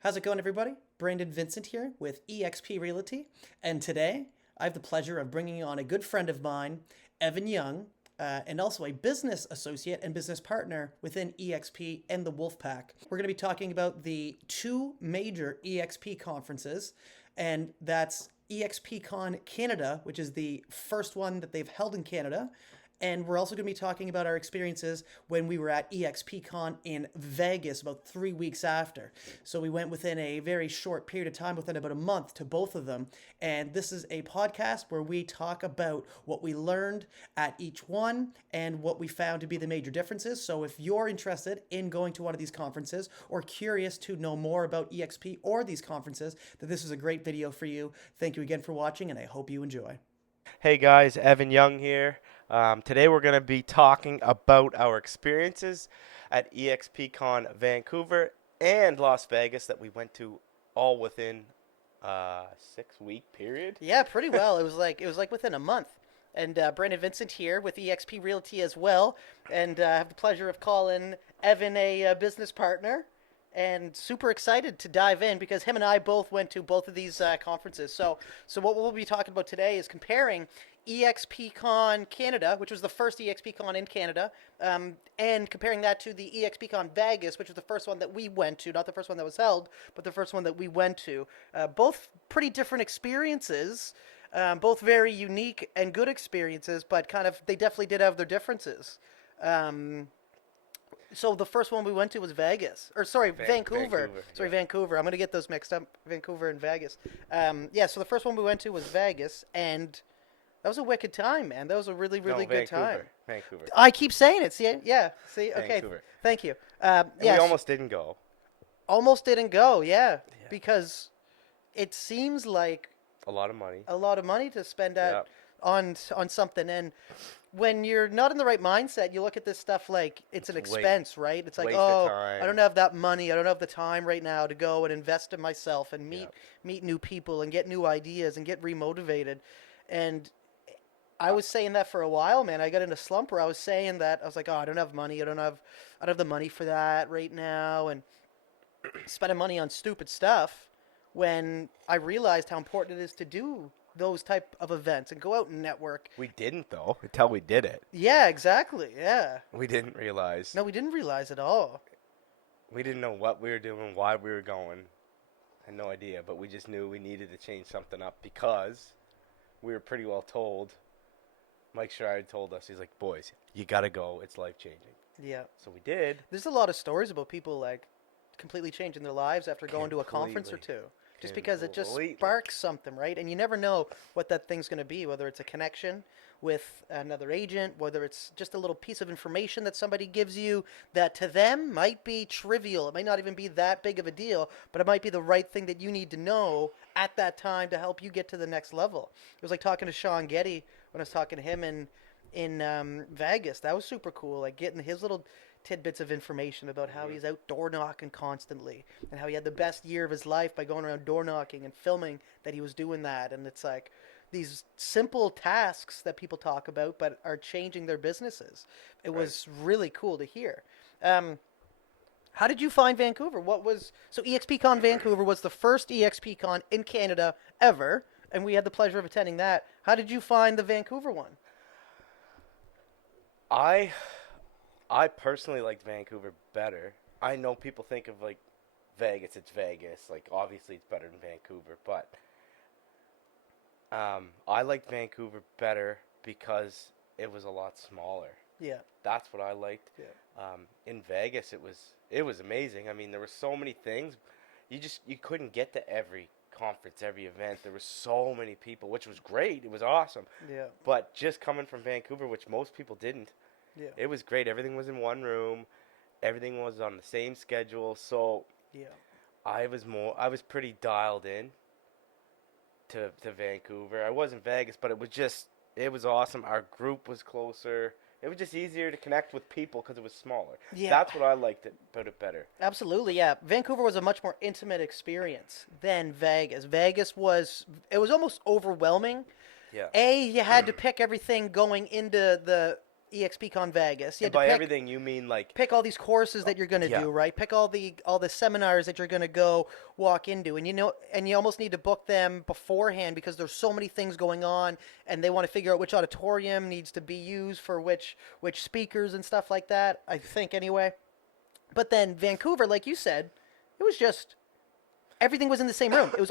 How's it going, everybody? Brandon Vincent here with eXp Realty, and today I have the pleasure of bringing on a good friend of mine, Evan Young, and also a business associate and business partner within eXp and the Wolfpack. We're going to be talking about the two major eXp conferences, and that's eXpCon Canada, which is the first one that they've held in Canada, and we're also going to be talking about our experiences when we were at eXpCon in Vegas about 3 weeks after. So we went within a very short period of time, within about a month, to both of them. And this is a podcast where we talk about what we learned at each one and what we found to be the major differences. So if you're interested in going to one of these conferences or curious to know more about eXp or these conferences, then this is a great video for you. Thank you again for watching, and I hope you enjoy. Hey guys, Evan Young here. Today we're going to be talking about our experiences at eXpCon Vancouver and Las Vegas that we went to all within a 6-week period. Yeah, pretty well. It was like within a month. And Brandon Vincent here with eXp Realty as well, and I have the pleasure of calling Evan a business partner, and super excited to dive in because him and I both went to both of these conferences. So what we'll be talking about today is comparing eXpCon Canada, which was the first eXpCon in Canada, and comparing that to the eXpCon Vegas, which was the first one that we went to, not the first one that was held, but the first one that we went to. Both pretty different experiences. Both very unique and good experiences, but they definitely did have their differences. Um, so the first one we went to was Vegas, or sorry, Vancouver. Vancouver, Sorry, yeah. Vancouver. I'm gonna get those mixed up. Vancouver and Vegas. Yeah. So the first one we went to was Vegas, and that was a wicked time, man. That was a really, No, really good time. Vancouver. I keep saying it. See, yeah. See, okay. Vancouver. Thank you. And we Yes, almost didn't go. almost didn't go. Yeah, Yeah. because it seems like A lot of money. a lot of money to spend Yeah. on something, and when you're not in the right mindset, you look at this stuff like it's an It's expense, right? It's like, waste of oh, I time. don't have that money, I don't have the time right now to go and invest in myself and Yeah. meet new people and get new ideas and get remotivated. And I Uh, was saying that for a while, man. I got in a slump where I was saying that I was like, oh, I don't have money, I don't have the money for that right now, and spending money on stupid stuff when I realized how important it is to do those type of events and go out and network. We didn't though until we did it. Yeah, exactly. Yeah. We didn't realize. No, we didn't realize at all. We didn't know what we were doing, why we were going. Had no idea, but we just knew we needed to change something up because we were pretty well told. Mike Sherrod told us, he's like, boys, you gotta go. It's life changing. Yeah. So we did. There's a lot of stories about people like completely changing their lives after going to a conference or Completely. two. Just because it just Completely. sparks something, right? And you never know what that thing's going to be, whether it's a connection with another agent, whether it's just a little piece of information that somebody gives you that to them might be trivial. It might not even be that big of a deal, but it might be the right thing that you need to know at that time to help you get to the next level. It was like talking to Sean Getty when I was talking to him in Vegas. That was super cool. Like getting his little tidbits of information about how he's out door knocking constantly and how he had the best year of his life by going around door knocking and filming that he was doing that. And it's like these simple tasks that people talk about but are changing their businesses. It Right. was really cool to hear. How did you find Vancouver? So eXpCon Vancouver was the first eXpCon in Canada ever, and we had the pleasure of attending that. How did you find the Vancouver one? I I personally liked Vancouver better. I know people think of like Vegas, it's Vegas. Like obviously it's better than Vancouver, but I liked Vancouver better because it was a lot smaller. Yeah, That's what I liked. yeah, In Vegas, it was amazing. I mean, there were so many things. You couldn't get to every conference, every event. There were so many people, which was great. It was awesome. yeah, But just coming from Vancouver, which most people didn't, yeah, it was great. Everything was in one room. Everything was on the same schedule. So yeah. I was pretty dialed in to Vancouver. I was in Vegas, but it was awesome. Our group was closer. It was just easier to connect with people because it was smaller. Yeah. That's what I liked about it better. Absolutely, yeah. Vancouver was a much more intimate experience than Vegas. It was almost overwhelming. Yeah. You had to pick everything going into eXp Vegas. You And had to by pick everything, you mean like, pick all these courses that you're going to yeah, do, right? Pick all the seminars that you're going to go walk into, and you almost need to book them beforehand because there's so many things going on, and they want to figure out which auditorium needs to be used for which speakers and stuff like that. I think anyway. But then Vancouver, like you said, it was just everything was in the same room. It was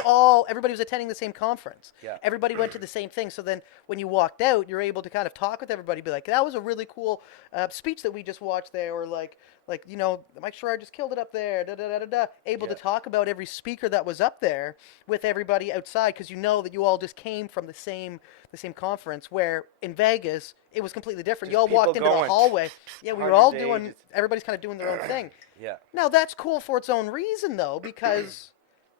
everybody was attending the same conference. yeah, Everybody went to the same thing. So then when you walked out, you're able to kind of talk with everybody, be like, that was a really cool speech that we just watched there. Or like, Mike Sherrard just killed it up there. Da, da, da, da, da. Able yeah, to talk about every speaker that was up there with everybody outside because you know that you all just came from the same conference, where in Vegas, it was completely different. You just all people walked into a going. hallway. Yeah, we were 100 all days. everybody's kind of doing their own thing. Yeah, Now, that's cool for its own reason, though, because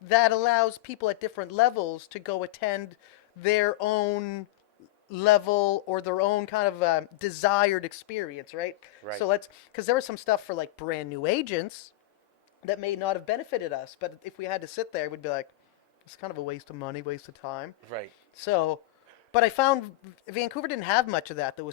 that allows people at different levels to go attend their own level or their own kind of desired experience, right? right. So because there was some stuff for like brand new agents that may not have benefited us, but if we had to sit there, we'd be like, it's kind of a waste of money, waste of time. Right. So, but I found Vancouver didn't have much of that. It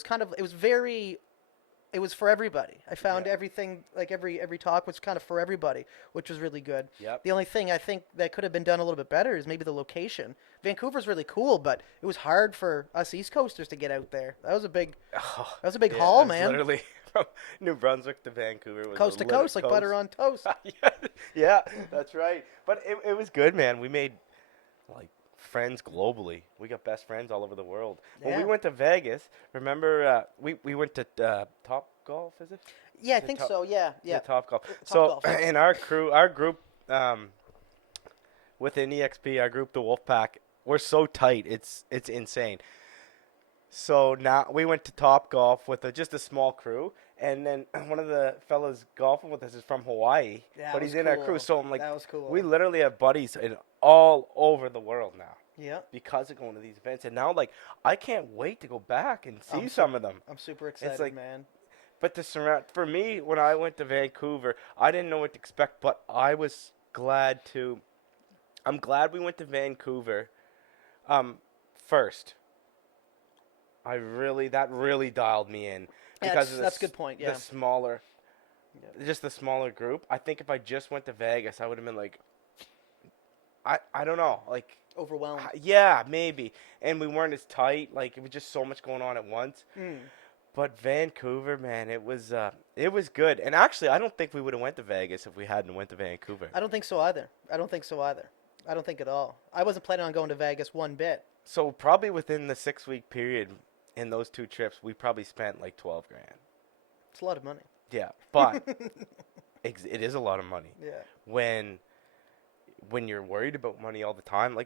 was for everybody. I found Yeah. everything, like every talk was kind of for everybody, which was really good. Yep. The only thing I think that could have been done a little bit better is maybe the location. Vancouver's really cool, but it was hard for us East Coasters to get out there. That was a big Oh, haul, yeah, it's man. literally from New Brunswick to Vancouver. Was Coast a to little coast, like butter on toast. yeah, yeah, that's right. But it was good, man. We made like friends globally. We got best friends all over the world. When we Yeah. went to Vegas, remember we went to Top Golf, is it? Yeah, I Is it think Top- so. Yeah, yeah. Top Golf. Top So Golf. in our group, within EXP, our group, the Wolfpack, we're so tight. It's insane. So now we went to Top Golf with just a small crew, and then one of the fellas golfing with us is from Hawaii, Yeah, but that he's was in our cool. crew. So I'm like, That was cool. we literally have buddies in all over the world now Yeah. because of going to these events. And now, like, I can't wait to go back and see I'm some of them. I'm super excited, like- man. But for me, when I went to Vancouver, I didn't know what to expect, but I'm glad we went to Vancouver first. That really dialed me in because of That's a good point. Yeah. just the smaller group. I think if I just went to Vegas, I would have been like, I don't know, like, Overwhelmed. yeah, maybe. And we weren't as tight. Like, it was just so much going on at once. Mm. But Vancouver, man, it was good. And actually, I don't think we would have went to Vegas if we hadn't went to Vancouver. I don't think so either. I don't think at all. I wasn't planning on going to Vegas one bit. So probably within the 6-week period in those two trips, we probably spent like 12 grand. It's a lot of money. Yeah, but it is a lot of money Yeah. when you're worried about money all the time.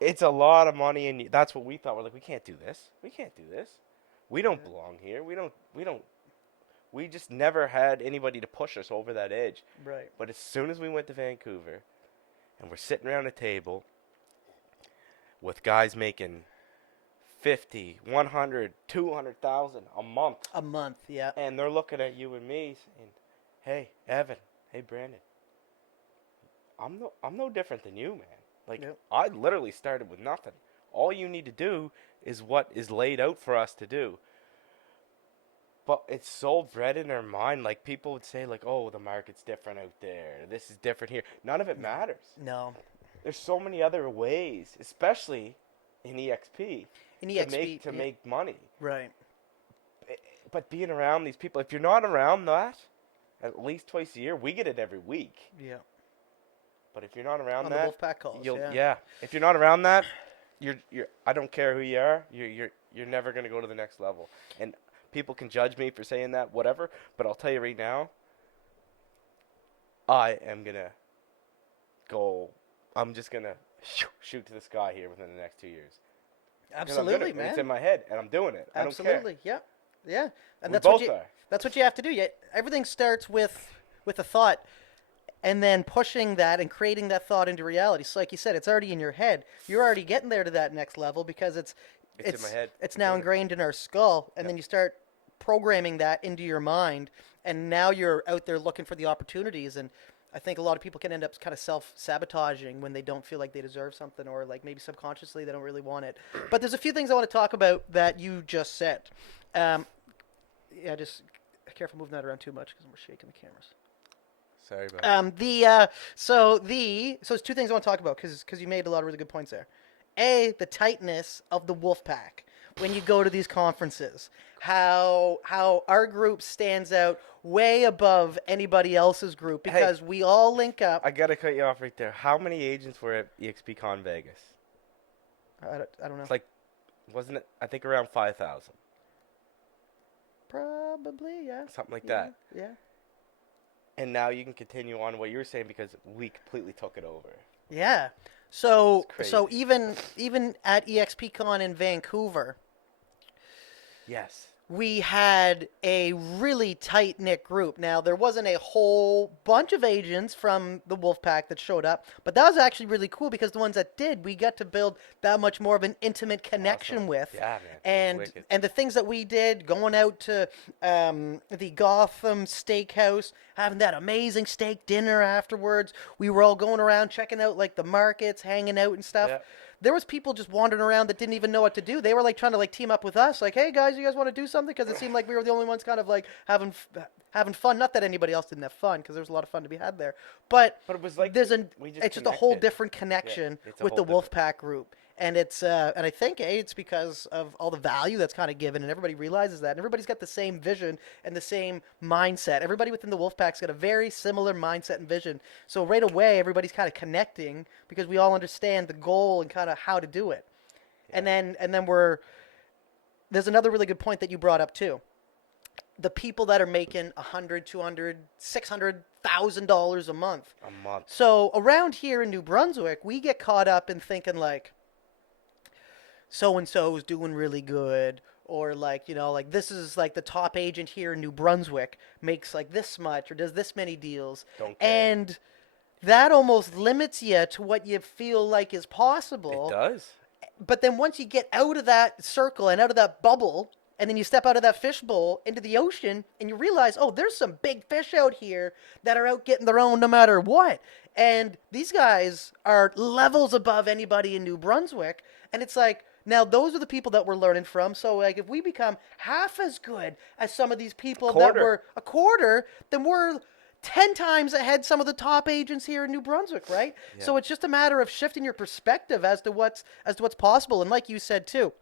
It's a lot of money, and that's what we thought. We're like, we can't do this. We can't do this. We don't belong here. We just never had anybody to push us over that edge. Right. But as soon as we went to Vancouver, and we're sitting around a table with guys making 50, 100, 200,000 a month, A month. Yeah. and they're looking at you and me saying, "Hey, Evan. Hey, Brandon. I'm no different than you, man. Like, Yep. I literally started with nothing. All you need to do is what is laid out for us to do." But it's so bred in our mind. Like, people would say, like, "Oh, the market's different out there. This is different here." None of it matters. No. There's so many other ways, especially in EXP, In to EXP. make money. Right. But being around these people, if you're not around that, at least twice a year, we get it every week. Yeah. But if you're not around On that, the Wolfpack calls. you'll Yeah. If you're not around that, you're I don't care who you are, you're never gonna go to the next level. And people can judge me for saying that, whatever. But I'll tell you right now, I am gonna go. I'm just gonna shoot to the sky here within the next 2 years. 'Cause I'm Absolutely, gonna- man. It's in my head, and I'm doing it. Absolutely. Yeah. Yeah. And We that's what both you. are. That's what you have to do. Everything starts with a thought, and then pushing that and creating that thought into reality. So, like you said, it's already in your head. You're already getting there to that next level because it's It's in my head. It's I'm now doing it. ingrained in our skull, and Yep. then you start programming that into your mind, and now you're out there looking for the opportunities. And I think a lot of people can end up kind of self-sabotaging when they don't feel like they deserve something, or like maybe subconsciously they don't really want it. But there's a few things I want to talk about that you just said. Yeah, just careful moving that around too much because we're shaking the cameras. Sorry about So it's two things I want to talk about because you made a lot of really good points there. A, the tightness of the wolf pack when you go to these conferences. How our group stands out way above anybody else's group because we all link up. I gotta cut you off right there. How many agents were at eXp Con Vegas? I don't know. It's like, wasn't it? I think around 5,000. Probably, yeah. Something like that. Yeah. And now you can continue on what you were saying because we completely took it over. Yeah. So It's so crazy. even at eXp Con in Vancouver, Yes. we had a really tight-knit group. Now, there wasn't a whole bunch of agents from the Wolfpack that showed up, but that was actually really cool because the ones that did, we got to build that much more of an intimate connection Awesome. with. Yeah, man. It was wicked. And the things that we did, going out to the Gotham Steakhouse, having that amazing steak dinner afterwards. We were all going around checking out like the markets, hanging out and stuff. Yeah. There was people just wandering around that didn't even know what to do. They were like trying to like team up with us, like, "Hey guys, you guys want to do something?" Because it seemed like we were the only ones kind of like having fun. Not that anybody else didn't have fun, because there was a lot of fun to be had there. But it was like it's just just a whole connected. different connection it's a with the whole different- Wolfpack group, and I think it's because of all the value that's kind of given, and everybody realizes that, and everybody's got the same vision and the same mindset. Everybody within the Wolfpack's got a very similar mindset and vision. So right away, everybody's kind of connecting because we all understand the goal and kind of how to do it. And then there's another really good point that you brought up too. The people that are making $100, $200, $600,000 a month. A month. So around here in New Brunswick, we get caught up in thinking like, so and so is doing really good, or like, like this is like the top agent here in New Brunswick makes like this much or does this many deals. Don't care. And that almost limits you to what you feel like is possible. It does. But then once you get out of that circle and out of that bubble, and then you step out of that fishbowl into the ocean, and you realize, oh, there's some big fish out here that are out getting their own no matter what. And these guys are levels above anybody in New Brunswick. And it's like, now those are the people that we're learning from. So like if we become half as good as some of these people that were a quarter, then we're 10 times ahead some of the top agents here in New Brunswick, right? Yeah. So it's just a matter of shifting your perspective as to what's possible. And like you said too,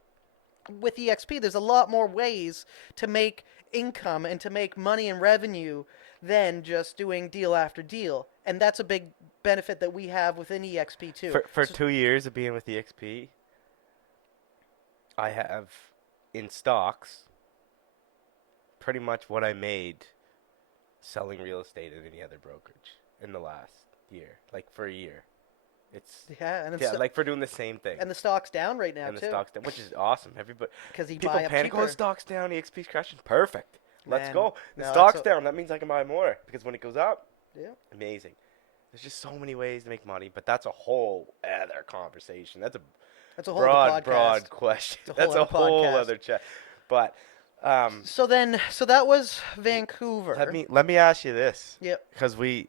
with eXp, there's a lot more ways to make income and to make money and revenue than just doing deal after deal. And that's a big benefit that we have within eXp too. For 2 years of being with eXp, I have in stocks pretty much what I made selling real estate at any other brokerage in the last year, like for a year. It's like for doing the same thing. And the stock's down right now and too. The stock's down, which is awesome. Everybody, because people buy up panic. cheaper. Oh, stock's down. EXP's crashing. Perfect. Let's Man, go. The no, stock's down. That means I can buy more because when it goes up, amazing. There's just so many ways to make money, but that's a whole other conversation. That's a whole other broad question. That's a whole other chat. But so that was Vancouver. Let me ask you this. Yep. Because we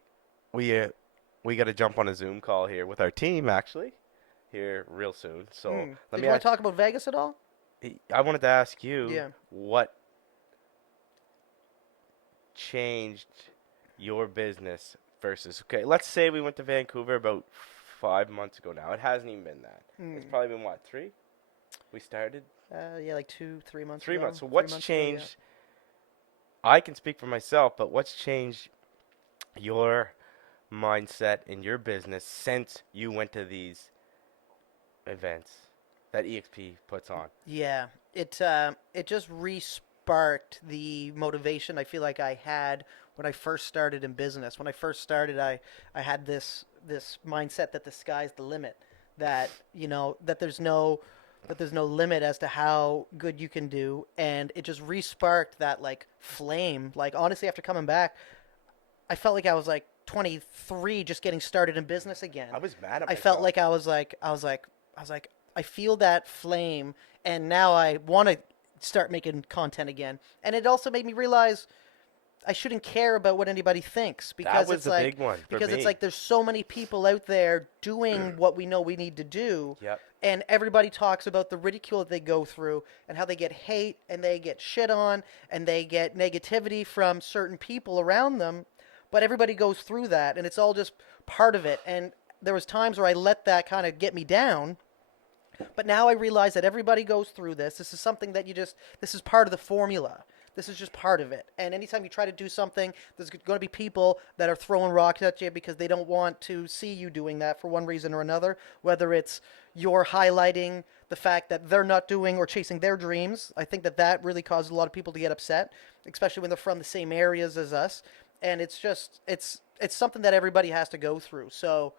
got to jump on a Zoom call here with our team actually here real soon. So Did you want to talk about Vegas at all? I wanted to ask you what changed your business versus let's say we went to Vancouver about 5 months ago now. It hasn't even been that. It's probably been what, 3? We started? Like 2-3 months 3 ago. months. So what's changed? I can speak for myself, but what's changed your mindset in your business since you went to these events that eXp puts on? Yeah, it just re-sparked the motivation I feel like I had when I first started in business. When I first started, I had this mindset that the sky's the limit, that that there's no limit as to how good you can do, and it just re-sparked that like flame. Like honestly, after coming back, I felt like I was like 23, just getting started in business again. I was mad at myself. I felt like I was like I feel that flame, and now I want to start making content again. And it also made me realize I shouldn't care about what anybody thinks That because was it's the big like one for because it's me. like there's so many people out there doing what we know we need to do, Yep. and everybody talks about the ridicule that they go through and how they get hate and they get shit on and they get negativity from certain people around them, but everybody goes through that and it's all just part of it. And there was times where I let that kind of get me down, but now I realize that everybody goes through this. This is something that this is part of the formula. This is just part of it. And anytime you try to do something, there's going to be people that are throwing rocks at you because they don't want to see you doing that for one reason or another. Whether it's you're highlighting the fact that they're not doing or chasing their dreams. I think that that really causes a lot of people to get upset, especially when they're from the same areas as us. And it's something that everybody has to go through. So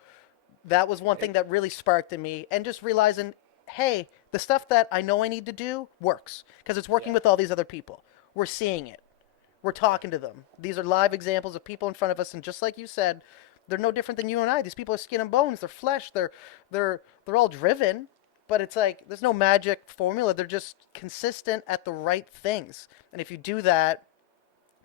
that was one thing that really sparked in me, and just realizing, hey, the stuff that I know I need to do works because it's working Yeah. with all these other people. We're seeing it. We're Yeah. talking to them. These are live examples of people in front of us, and just like you said, they're no different than you and I. These people are skin and bones. They're flesh. They're all driven, but it's like there's no magic formula. They're just consistent at the right things, and if you do that,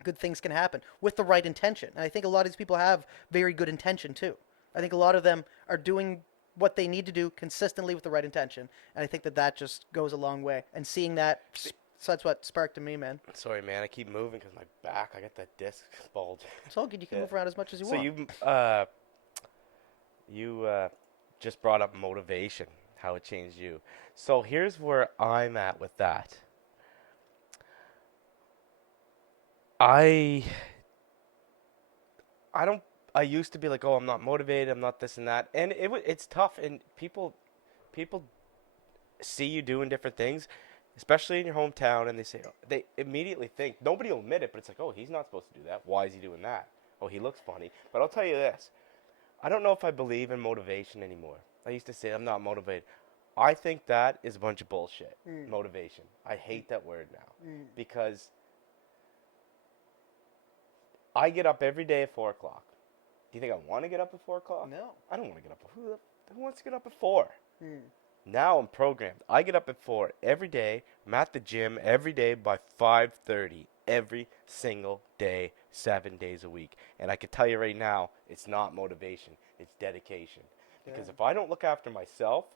good things can happen with the right intention. And I think a lot of these people have very good intention too. I think a lot of them are doing what they need to do consistently with the right intention, and I think that that just goes a long way. And seeing that, so that's what sparked in me, man. Sorry, man. I keep moving because my back. I got that disc bulge. It's all good. You can Yeah. move around as much as you So want. you just brought up motivation, how it changed you. So here's where I'm at with that. I I don't. I used to be like, oh, I'm not motivated. I'm not this and that, and it's tough. And people see you doing different things, especially in your hometown, and they immediately think nobody will admit it, but it's like, oh, he's not supposed to do that. Why is he doing that? Oh, he looks funny. But I'll tell you this: I don't know if I believe in motivation anymore. I used to say I'm not motivated. I think that is a bunch of bullshit. Mm. Motivation. I hate that word now Mm. because I get up every day at 4 o'clock. Do you think I want to get up at 4 o'clock? No. I don't want to get up. Who wants to get up at 4? Mm. Now I'm programmed. I get up at 4 every day. I'm at the gym every day by 5:30 every single day, 7 days a week. And I can tell you right now, it's not motivation. It's dedication. Because Yeah. if I don't look after myself,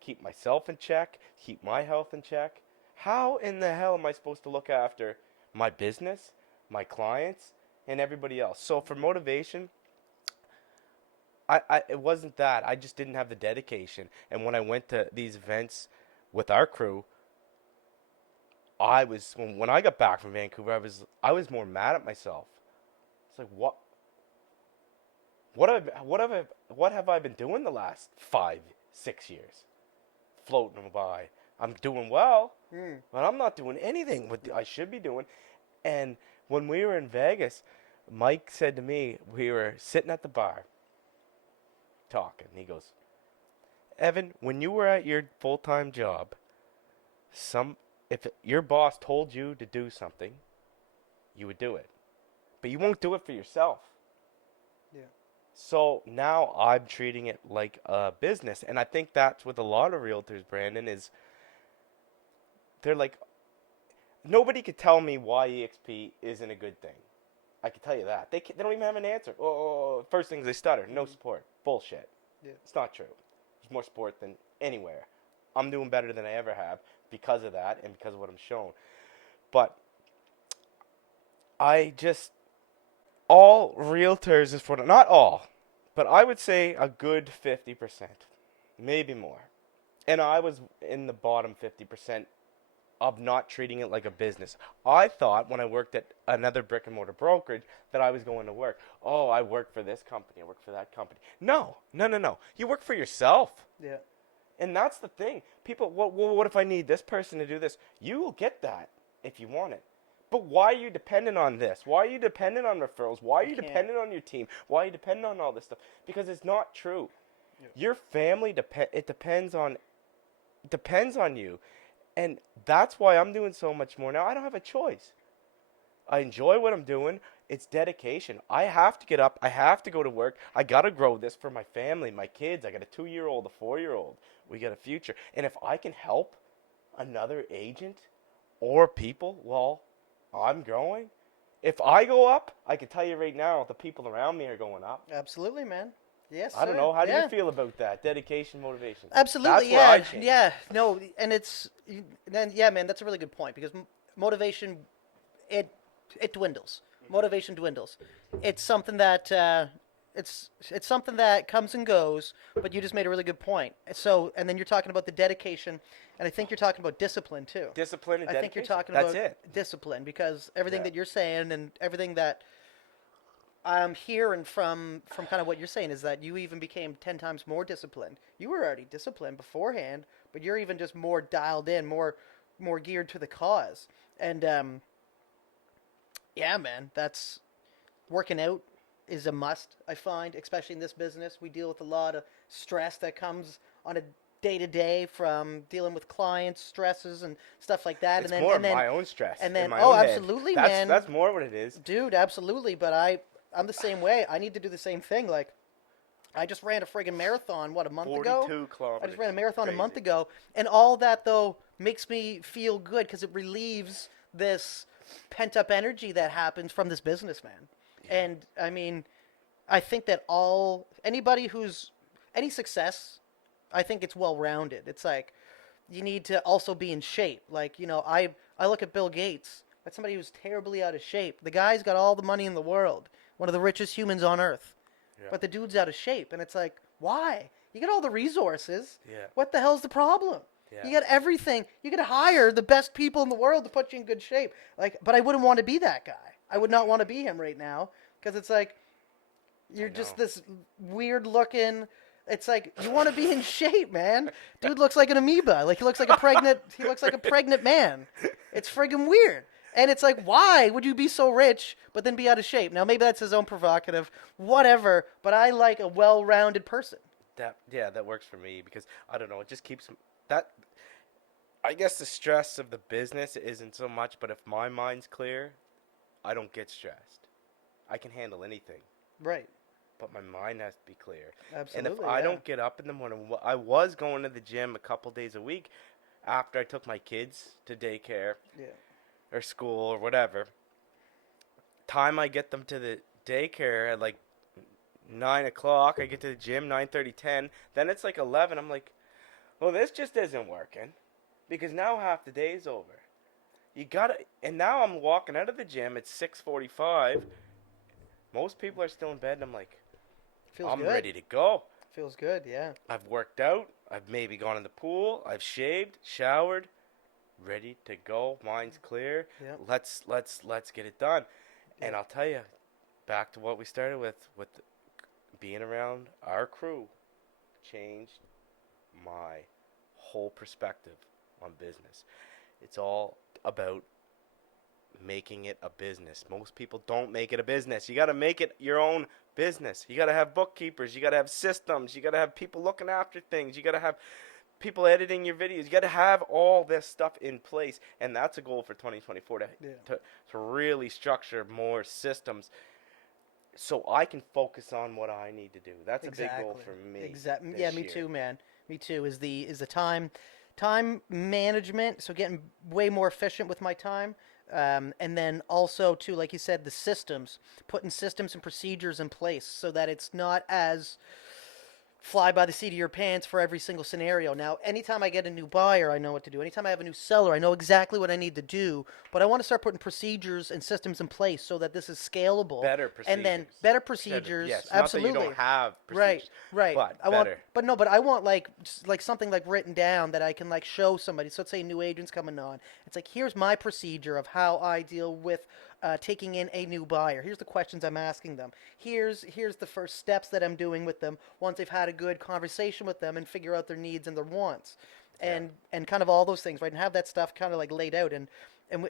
keep myself in check, keep my health in check, how in the hell am I supposed to look after my business, my clients, and everybody else? So for motivation, it wasn't that. I just didn't have the dedication. And when I went to these events with our crew, when I got back from Vancouver, I was more mad at myself. It's like what have I been doing the last 5, 6 years? Floating by. I'm doing well, Mm. but I'm not doing anything what I should be doing. And when we were in Vegas, Mike said to me, we were sitting at the bar talking. He goes, Evan, when you were at your full-time job, if your boss told you to do something, you would do it. But you won't do it for yourself. Yeah. So now I'm treating it like a business. And I think that's with a lot of realtors, Brandon, is they're like, nobody could tell me why eXp isn't a good thing. I can tell you that. They don't even have an answer. Oh, first things they stutter. No support. Bullshit. Yeah. It's not true. There's more support than anywhere. I'm doing better than I ever have because of that and because of what I'm shown. But I just, all realtors is for, not all, but I would say a good 50%, maybe more. And I was in the bottom 50% of not treating it like a business. I thought when I worked at another brick and mortar brokerage that I was going to work. Oh, I work for this company. I work for that company. No, no, no, no. You work for yourself. Yeah. And that's the thing. People, what if I need this person to do this? You will get that if you want it. But why are you dependent on this? Why are you dependent on referrals? Why are you can't. dependent on your team? Why are you dependent on all this stuff? Because it's not true. Yeah. Your family depends on you. And that's why I'm doing so much more now. I don't have a choice. I enjoy what I'm doing. It's dedication. I have to get up. I have to go to work. I got to grow this for my family, my kids. I got a 2-year-old, a 4-year-old. We got a future. And if I can help another agent or people while I'm growing, if I go up, I can tell you right now, the people around me are going up. Absolutely, man. Yes, I don't sir. know. How do you Yeah. feel about that? Dedication, motivation. That's Absolutely, where I yeah, change. yeah. No, and then yeah, man, that's a really good point because motivation it it dwindles. Motivation dwindles. It's something that it's something that comes and goes. But you just made a really good point. So, and then you're talking about the dedication, and I think you're talking about discipline too. Discipline and I think you're dedication. talking That's about it. discipline because everything Yeah. that you're saying and everything that I'm hearing from kind of what you're saying is that you even became 10 times more disciplined. You were already disciplined beforehand, but you're even just more dialed in, more geared to the cause. And yeah, man, that's working out is a must, I find, especially in this business. We deal with a lot of stress that comes on a day to day from dealing with clients, stresses and stuff like that. It's more my own stress in my Oh, own head. absolutely, That's man. that's more what it is. Dude, absolutely, but I'm the same way. I need to do the same thing. Like I just ran a friggin' marathon a month ago. 42 I kilometers. just ran a marathon a month Crazy. ago, and all that though makes me feel good because it relieves this pent up energy that happens from this business, man. Yeah. And I mean, I think that all anybody who's any success, I think it's well rounded. It's like you need to also be in shape. Like I look at Bill Gates. That's somebody who's terribly out of shape. The guy's got all the money in the world, one of the richest humans on earth, Yeah. but the dude's out of shape, and it's like, why? You got all the resources. Yeah. What the hell's the problem? Yeah. You got everything. You could hire the best people in the world to put you in good shape. Like, but I wouldn't want to be that guy. I would not want to be him right now because it's like you're just this weird looking. It's like you want to be in shape, man. Dude looks like an amoeba. Like he looks like a pregnant. He looks like a pregnant man. It's friggin' weird. And it's like, why would you be so rich but then be out of shape? Now maybe that's his own provocative, whatever. But I like a well-rounded person. That works for me because I don't know. It just keeps that. I guess the stress of the business isn't so much, but if my mind's clear, I don't get stressed. I can handle anything, Right. but my mind has to be clear. Absolutely. And if I don't get up in the morning, I was going to the gym a couple days a week after I took my kids to daycare Yeah. or school or whatever. Time I get them to the daycare at like 9 o'clock, I get to the gym 9:30, 10. Then it's like 11. I'm like, well, this just isn't working because now half the day's over. You gotta, and now I'm walking out of the gym at 6:45. Most people are still in bed, and I'm like, Feels I'm good. ready to go. Feels good. Yeah. I've worked out. I've maybe gone in the pool. I've shaved, showered, ready to go. Mind's clear. Yep. Let's get it done. And Yeah. I'll tell you, back to what we started with being around our crew, changed my whole perspective on business. It's all about making it a business. Most people don't make it a business. You got to make it your own business. You got to have bookkeepers. You got to have systems. You got to have people looking after things. You got to have people editing your videos. You got to have all this stuff in place. And that's a goal for 2024 to really structure more systems so I can focus on what I need to do. That's a big goal for me. Exactly. Yeah, me too, man. Me too. Is the time management? So getting way more efficient with my time, and then also too, like you said, the systems, putting systems and procedures in place so that it's not as fly by the seat of your pants for every single scenario. Now, anytime I get a new buyer, I know what to do. Anytime I have a new seller, I know exactly what I need to do. But I want to start putting procedures and systems in place so that this is scalable. Better procedures. And then better procedures. Yes, absolutely. not that you don't have procedures. Right. But I better. but I want like something like written down that I can like show somebody. So let's say a new agent's coming on. It's like here's my procedure of how I deal with taking in a new buyer. Here's the questions I'm asking them. Here's the first steps that I'm doing with them once they've had a good conversation with them and figure out their needs and their wants, and kind of all those things, right? And have that stuff kind of like laid out. And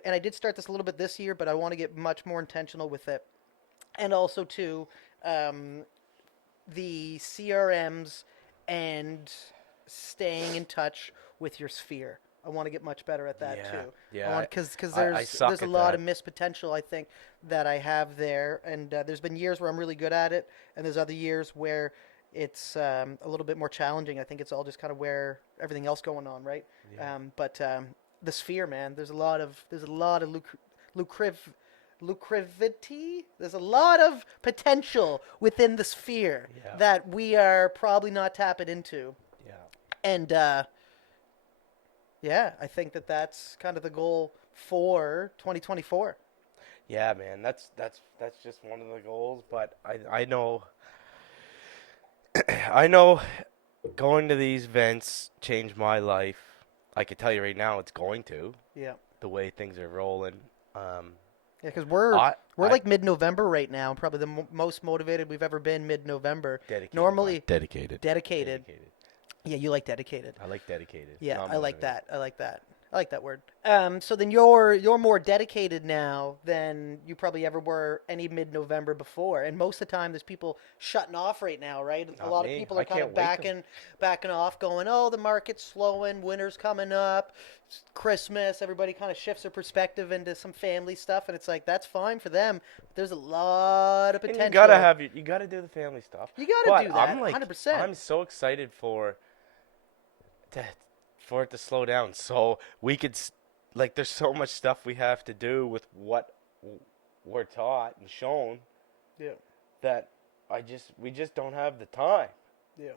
I did start this a little bit this year, but I want to get much more intentional with it. And also too, the CRMs and staying in touch with your sphere. I want to get much better at that too. Yeah, because I suck there's a at lot that. of missed potential I think that I have there, and there's been years where I'm really good at it, and there's other years where it's a little bit more challenging. I think it's all just kind of where everything else going on, right? Yeah. But the sphere, man, there's a lot of lucrative lucrativity. There's a lot of potential within the sphere Yeah. that we are probably not tapping into. Yeah. And yeah, I think that that's kind of the goal for 2024. Yeah, man. That's just one of the goals. But I know I know going to these events changed my life. I can tell you right now, it's going to Yeah. the way things are rolling. Yeah, because we're I we're I like mid-November right now, probably the most motivated we've ever been mid-November. dedicated. Normally Dedicated. dedicated. Yeah, you like dedicated. I like dedicated. Yeah, not I like motivated. that. I like that. I like that word. So then you're more dedicated now than you probably ever were any mid-November before. And most of the time, there's people shutting off right now, right? A Not lot of me. people I are kind can't of wait to. backing off, going, "Oh, the market's slowing. Winter's coming up. Christmas." Everybody kind of shifts their perspective into some family stuff, and it's like that's fine for them. But there's a lot of And potential. you gotta do the family stuff. You got to But do that, I'm like 100%. I'm so excited to for it to slow down so we could like there's so much stuff we have to do with what we're taught and shown Yeah, that we just don't have the time yeah,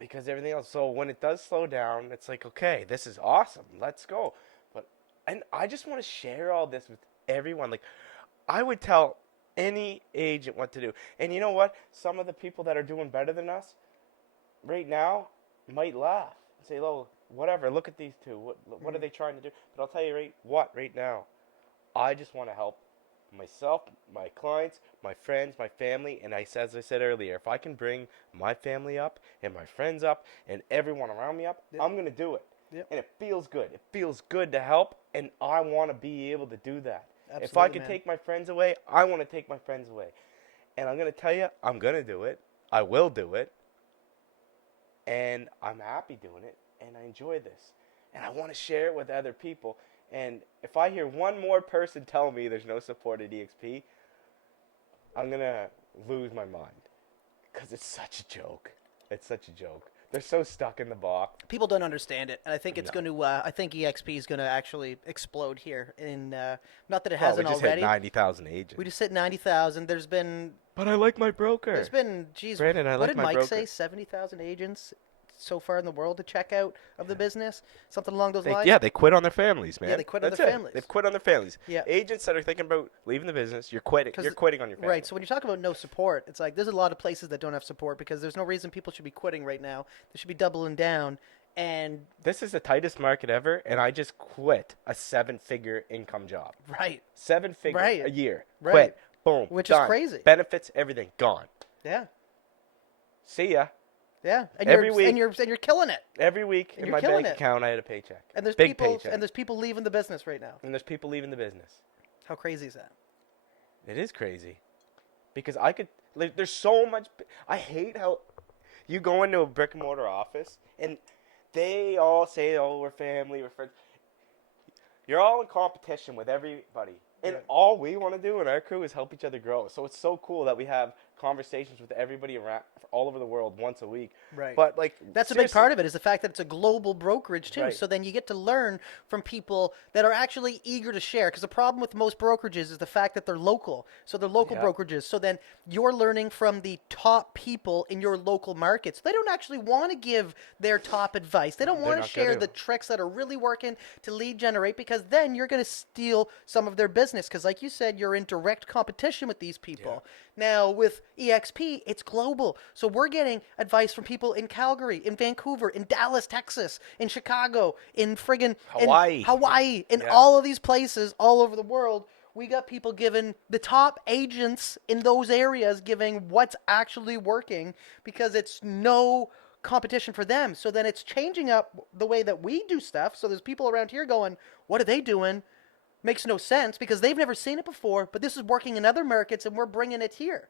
because everything else. So when it does slow down, it's like, okay, this is awesome. Let's go. But and I just want to share all this with everyone. Like I would tell any agent what to do. And you know what? Some of the people that are doing better than us right now might laugh and say, "Oh, whatever. Look at these two. What are they trying to do?" But I'll tell you right now, I just want to help myself, my clients, my friends, my family, and as I said earlier, if I can bring my family up and my friends up and everyone around me up, Yep. I'm gonna do it. Yep. And it feels good. It feels good to help, and I want to be able to do that. If I Absolutely, could man. take my friends away, I want to take my friends away. And I'm gonna tell you, I'm gonna do it. I will do it. And I'm happy doing it, and I enjoy this, and I want to share it with other people. And if I hear one more person tell me there's no support at EXP, I'm gonna lose my mind because it's such a joke. It's such a joke. They're so stuck in the box. People don't understand it, and I think it's No. going to. I think EXP is going to actually explode here. In not that it Well, we hasn't just already. hit 90,000 agents. We just hit 90,000. But I like my broker. There's been, geez, Brandon, I what like did my Mike broker. say? 70,000 agents so far in the world to check out of the business, something along those They, lines. yeah, they quit on their families, man. Yeah, they quit on That's their it. families. They've quit on their families. Yeah. Agents that are thinking about leaving the business, you're quitting. You're quitting on your family. Right. So when you talk about no support, it's like there's a lot of places that don't have support because there's no reason people should be quitting right now. They should be doubling down. And This is the tightest market ever, and I just quit a 7-figure income job. right, 7-figure Right. a year. Right. Quit. Boom. Which is done. crazy. Benefits, everything gone. yeah, See ya. yeah, and Every you're week. and you're killing it. Every week And in you're my killing bank it. account, I had a paycheck. And there's Big people paycheck. and there's people leaving the business right now. And there's people leaving the business. How crazy is that? It is crazy. Because I could, like, there's so much. I hate how you go into a brick and mortar office and they all say, "Oh, we're family, we're friends." You're all in competition with everybody. And Right. all we want to do in our crew is help each other grow. So it's so cool that we have conversations with everybody around all over the world once a week. Right. But like That's a big part of it is the fact that it's a global brokerage too. Right. So then you get to learn from people that are actually eager to share. Because the problem with most brokerages is the fact that they're local. So they're local Yeah. brokerages. So then you're learning from the top people in your local markets. They don't actually want to give their top advice. They don't They're want to not share gonna. the tricks that are really working to lead generate because then you're going to steal some of their business. Because like you said, you're in direct competition with these people. Now with EXP, it's global. So we're getting advice from people in Calgary, in Vancouver, in Dallas, Texas, in Chicago, in friggin' Hawaii, in Yeah. all of these places all over the world. We got people giving the top agents in those areas giving what's actually working because it's no competition for them. So then it's changing up the way that we do stuff. So there's people around here going, what are they doing? Makes no sense because they've never seen it before, but this is working in other markets and we're bringing it here.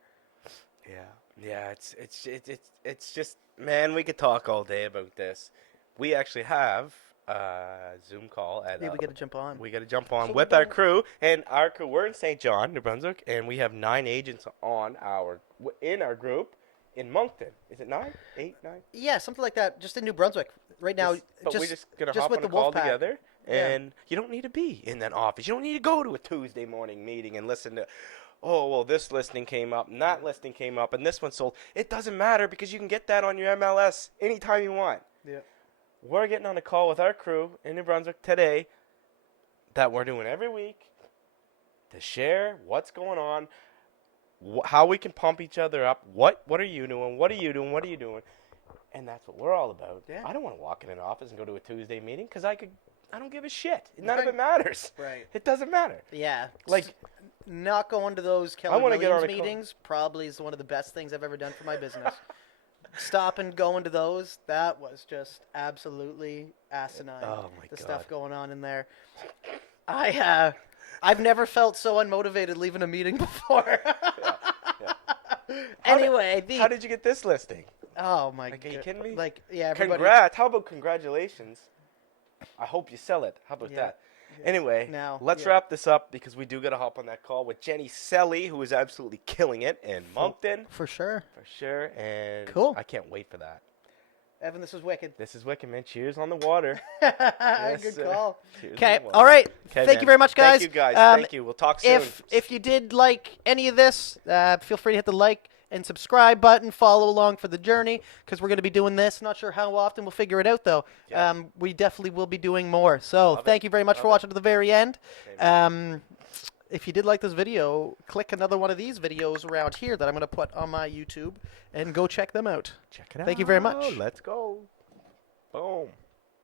Yeah, it's just, man, we could talk all day about this. We actually have a Zoom call at Yeah, we got to jump on. we got to jump on So with we're our gonna- crew, and our crew, we're in St. John, New Brunswick, and we have 9 agents on in our group in Moncton. Is it 9? 8, 9? Yeah, something like that. Just in New Brunswick right now. But we're just gonna just hop with on a the call Wolfpack. together And you don't need to be in that office. You don't need to go to a Tuesday morning meeting and listen to, oh, well, this listing came up, and that listing came up, and this one sold. It doesn't matter because you can get that on your MLS anytime you want. Yeah. We're getting on a call with our crew in New Brunswick today that we're doing every week to share what's going on, how we can pump each other up. What are you doing? What are you doing? What are you doing? And that's what we're all about. Yeah. I don't want to walk in an office and go to a Tuesday meeting because I don't give a shit. None of it matters. Right. It doesn't matter. Yeah. Like, not going to those Keller wanna get on Williams a call. meetings probably is one of the best things I've ever done for my business. Stopping going to those, that was just absolutely asinine. Oh my the God. stuff going on in there. I've never felt so unmotivated leaving a meeting before. Anyway, how did you get this listing? oh my Like, are you God. kidding me? Like, yeah, everybody. Congrats. How about congratulations? I hope you sell it. How about Yeah. that? Anyway, Now, let's wrap this up because we do got to hop on that call with Jenny Selly, who is absolutely killing it in Moncton. For sure. For sure. And Cool. I can't wait for that. Evan, this was wicked. This is wicked, man. Cheers on the water. Good sir. call. Cheers on Okay, the water. all right. Okay, Thank man. you very much, guys. Thank you, guys. Thank you. We'll talk soon. If you did like any of this, feel free to hit the like and subscribe button. Follow along for the journey because we're going to be doing this. Not sure how often. We'll figure it out, though. Yeah. We definitely will be doing more. So Love thank it. you very much for Love watching to the very end. Okay, If you did like this video, click another one of these videos around here that I'm going to put on my YouTube and go check them out. Check it out. Thank you very much. Let's go. Boom.